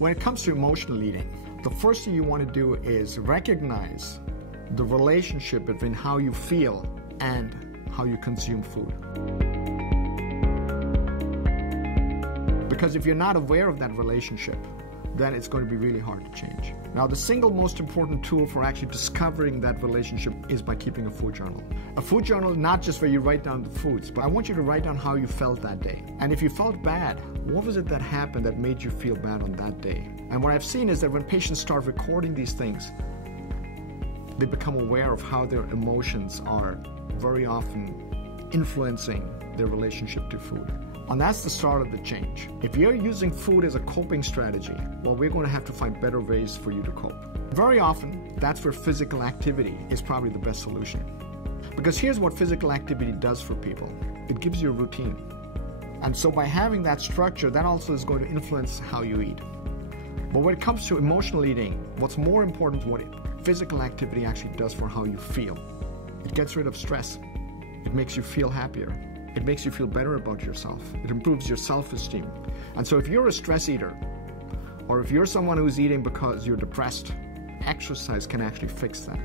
When it comes to emotional eating, the first thing you want to do is recognize the relationship between how you feel and how you consume food. Because if you're not aware of that relationship, then it's going to be really hard to change. Now, the single most important tool for actually discovering that relationship is by keeping a food journal. A food journal, not just where you write down the foods, but I want you to write down how you felt that day. And if you felt bad, what was it that happened that made you feel bad on that day? And what I've seen is that when patients start recording these things, they become aware of how their emotions are very often influencing their relationship to food. And that's the start of the change. If you're using food as a coping strategy, well, we're going to have to find better ways for you to cope. Very often, that's where physical activity is probably the best solution. Because here's what physical activity does for people. It gives you a routine. And so by having that structure, that also is going to influence how you eat. But when it comes to emotional eating, what's more important is what physical activity actually does for how you feel. It gets rid of stress. It makes you feel happier. It makes you feel better about yourself. It improves your self-esteem. And so if you're a stress eater, or if you're someone who's eating because you're depressed, exercise can actually fix that.